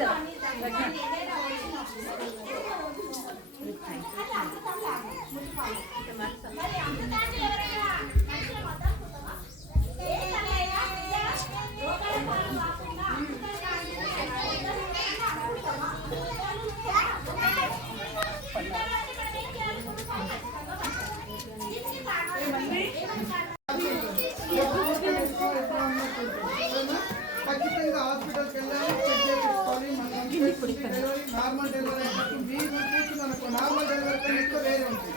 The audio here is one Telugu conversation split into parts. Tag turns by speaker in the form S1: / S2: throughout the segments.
S1: จะเนี่ยได้เลยที่หลังเลยถ้าอยากจะทำหลังมันฝันจะมา
S2: నార్మల్ డెలివరీ అయినట్టు మీ ఉద్దేశం నార్మల్ డెలివరీ కన్నా ఎక్కువ వేరే ఉంటుంది.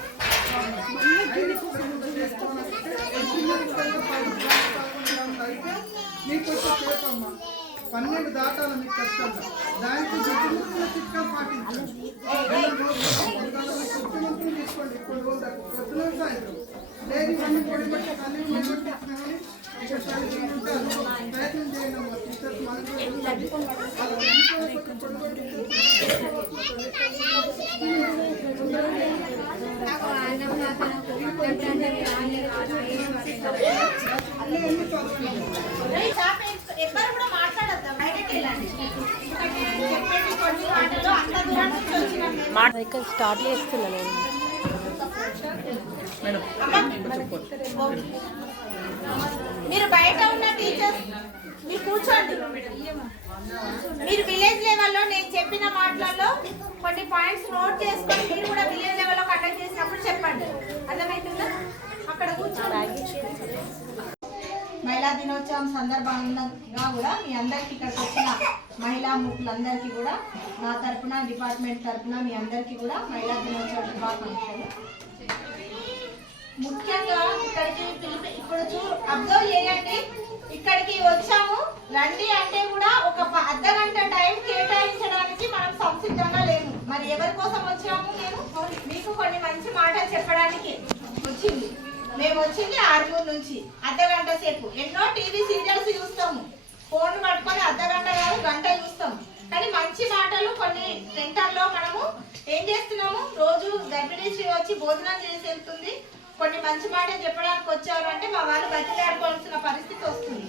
S2: అయితే మీకు వచ్చే సేఫ్ అమ్మ పన్నెండు దాటాలి మీకు కష్టంగా దానికి జుట్టుముక్కుల చిట్కా పాటించాలి చుట్టుముక్కులు తీసుకోండి. కొన్ని రోజులు దాకా. పొద్దున సాయంత్రం. లేదు ఇవన్నీ పొడి పట్టి తల్లి
S1: ఎవ్వరు కూడా మాట్లాడద్దా బయటకు వెళ్ళండి ఎందుకంటే చెప్పేటి కొన్ని మాటలు అంత దూరం నుంచి వచ్చినాం మేము.
S3: ఇక్కడ స్టార్ట్ చేస్తున్నా నేను
S1: మీరు బయట ఉన్న టీచర్స్ మీరు కూర్చోండి. మీరు విలేజ్ లెవెల్లో నేను చెప్పిన మాటలలో కొన్ని పాయింట్స్ నోట్ చేసుకొని మీరు కూడా విలేజ్ లెవెల్లో కండక్ట్ చేసినప్పుడు చెప్పండి. అర్థమవుతుందా? అక్కడ కూర్చోండి. మహిళా దినోత్సవం సందర్భంగా కూడా మీ అందరికి ఇక్కడికి వచ్చిన మహిళా మూర్తులందరికీ కూడా నా తరపున డిపార్ట్మెంట్ తరపున మీ అందరికీ కూడా మహిళా దినోత్సవ శుభాకాంక్షలు. ముఖ్యంగా ఇక్కడికి పిలిపి ఇప్పుడు చూ అబ్జర్వ్ ఇక్కడికి వచ్చాము. రండి అంటే కూడా ఒక అర్ధ గంట టైం కేటాయించడానికి మనం సంసిద్ధంగా లేము. మరి ఎవరి కోసం వచ్చాము మేము? మీకు కొన్ని మంచి మాటలు చెప్పడానికి వచ్చింది. మేము వచ్చింది ఆర్మూర్ నుంచి. అర్ధ గంట సేపు. ఎన్నో టీవీ సీరియల్స్ చూస్తాము. ఫోన్ పట్టుకొని అర్ధ గంట కాదు గంట చూస్తాము. కానీ మంచి మాటలు కొన్ని సెంటర్లో మనము ఏం చేస్తున్నాము? రోజు గర్భిణీ వచ్చి భోజనం చేసి వెళ్తుంది. కొన్ని మంచి మాటలు చెప్పడానికి వచ్చారు అంటే మా వాళ్ళు బతిలాడుకోవాల్సిన పరిస్థితి వస్తుంది.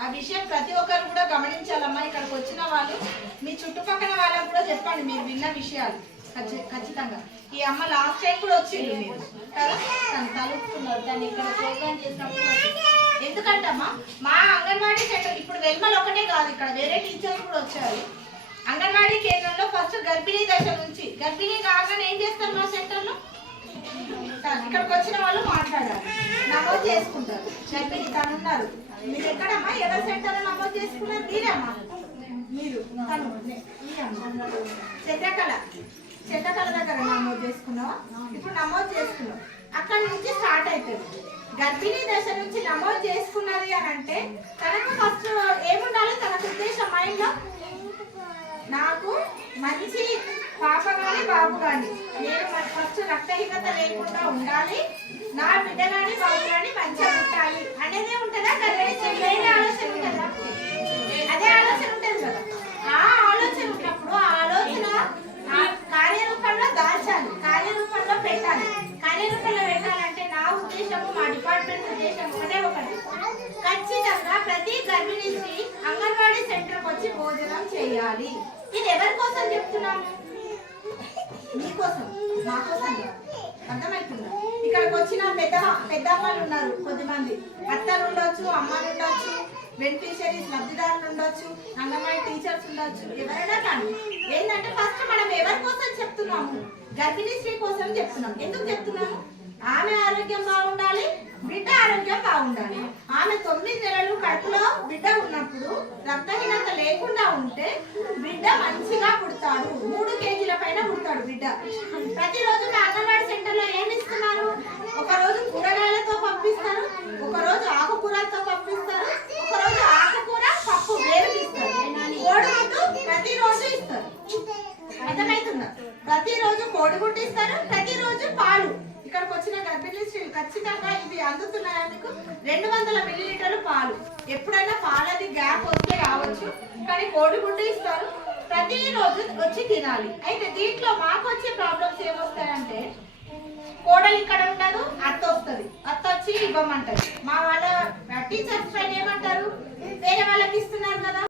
S1: ఆ విషయం ప్రతి ఒక్కరు కూడా గమనించాలమ్మా ఇక్కడికి వచ్చిన వాళ్ళు. మీ చుట్టుపక్కల వాళ్ళకు కూడా చెప్పండి మీరు విన్న విషయాలు. ఖచ్చి- ఖచ్చితంగా. ఈ అమ్మ లాస్ట్ టైం కూడా వచ్చింది కదా? తను తలుపుతున్నారు దాన్ని ఇక్కడ ప్రోగ్రామ్ చేసినప్పుడు ఎందుకంటే ఎందుకంటమ్మా మా అంగన్వాడీ సెంటర్ ఇప్పుడు వెల్మల్ ఒకటే కాదు ఇక్కడ వేరే టీచర్ కూడా వచ్చారు. అంగన్వాడీ కేంద్రంలో ఫస్ట్ గర్భిణీ దశ నుంచి గర్భిణీ కాగానే ఏం చేస్తారు మా సెంటర్లో? ఇక్కడికి వచ్చిన వాళ్ళు మాట్లాడారు నమోదు చేసుకుంటారు. గర్భిణీ తను ఉన్నారు. మీరు ఎక్కడమ్మా? ఎవరి సెంటర్ నమోదు చేసుకున్నారు. మీరేమ్మా. మీరు తను. ఈ అమ్మ. దగ్గర నమోదు చేసుకున్నావా? ఇప్పుడు నమోదు చేసుకున్నావు. అక్కడ నుంచి స్టార్ట్ అవుతుంది. గర్భిణీ దశ నుంచి నమోదు చేసుకున్నది అని అంటే తనకు ఫస్ట్ ఏముండాలి తనకు ఉద్దేశం మైండ్లో నాకు మంచి పాప కానీ బాబు కానీ నేను ఫస్ట్ రక్తహీనత లేకుండా ఉండాలి. నా బిడ్డ కానీ బాబు గాని మంచిగా ఉండాలి అనేదే ఉంటుందా? గర్భిణీ వేరే ఆలోచన ఉంటుందా అదే ఆలోచన ఉంటుంది కదా. ఆ ఆలోచన ఉన్నప్పుడు ఆ ఆలోచన కార్యరూపంలో దాల్చాలి. కార్యరూపంలో పెట్టాలి. కార్యరూపంలో పెట్టాలంటే నా ఉద్దేశము మా డిపార్ట్మెంట్ ఉద్దేశం ఒకటే ఒకటి. ఖచ్చితంగా ప్రతి గర్భిణీ స్త్రీ అంగన్వాడీ సెంటర్కి వచ్చి భోజనం చేయాలి. ఇది ఎవరి కోసం చెప్తున్నాము? మీకోసం మా కోసం కాదు. అర్థమవుతుందా ఇక్కడికి వచ్చిన పెద్ద పెద్ద పెద్దమ్మలు ఉన్నారు కొద్దిమంది అత్తలు ఉండొచ్చు అమ్మలు ఉండొచ్చు బెనిఫిషరీస్ లబ్ధిదారులు ఉండొచ్చు అంగన్వాడీ టీచర్స్ ఉండొచ్చు ఎవరైనా కానీ. ఏంటంటే ఫస్ట్ మనం ఎవరి కోసం చెప్తున్నాము? గర్భిణీ స్త్రీ కోసం చెప్తున్నాం. ఎందుకు చెప్తున్నాము? ఆమె ఆరోగ్యం బాగుండాలి బిడ్డ ఆరోగ్యం బాగుండాలి. ఆమె తొమ్మిది నెలలు కడుపులో బిడ్డ ఉన్నప్పుడు రక్తహీనత లేకుండా ఉంటే బిడ్డ మంచిగా పుడతాడు. మూడు కేజీల పైన పుడతాడు బిడ్డ. ప్రతిరోజు మా అంగన్వాడీ సెంటర్లో ఏమి ఇస్తున్నారు? ఒక రోజు కూరగాయలతో పంపిస్తారు ఒక రోజు ఆకుకూరలతో పంపిస్తారు ఒక రోజు ఆకుకూర పప్పు వేరు ఇస్తారు. కోడిగుడ్డు ప్రతిరోజు ఇస్తారు. అర్థమవుతుందా? ప్రతిరోజు కోడిగుడ్డు ఇస్తారు ప్రతిరోజు పాలు. ఇక్కడికి వచ్చిన గర్భిణీ స్త్రీలు ఖచ్చితంగా ఇది అందుతున్నాయి రెండు వందల మిల్లీలీటర్లు పాలు. ఎప్పుడైనా పాలది గ్యాప్ వస్తే రావచ్చు. కానీ కోడిగుడ్డు ఇస్తారు. ప్రతిరోజు వచ్చి తినాలి. అయితే దీంట్లో మాకు వచ్చే ప్రాబ్లమ్స్ ఏమొస్తాయంటే కోడలు ఇక్కడ ఉండదు అత్త వస్తుంది. అత్త వచ్చి ఇవ్వమంటది. మా వాళ్ళ టీచర్స్ పైన ఏమంటారు? వేరే వాళ్ళకి ఇస్తున్నారు కదా.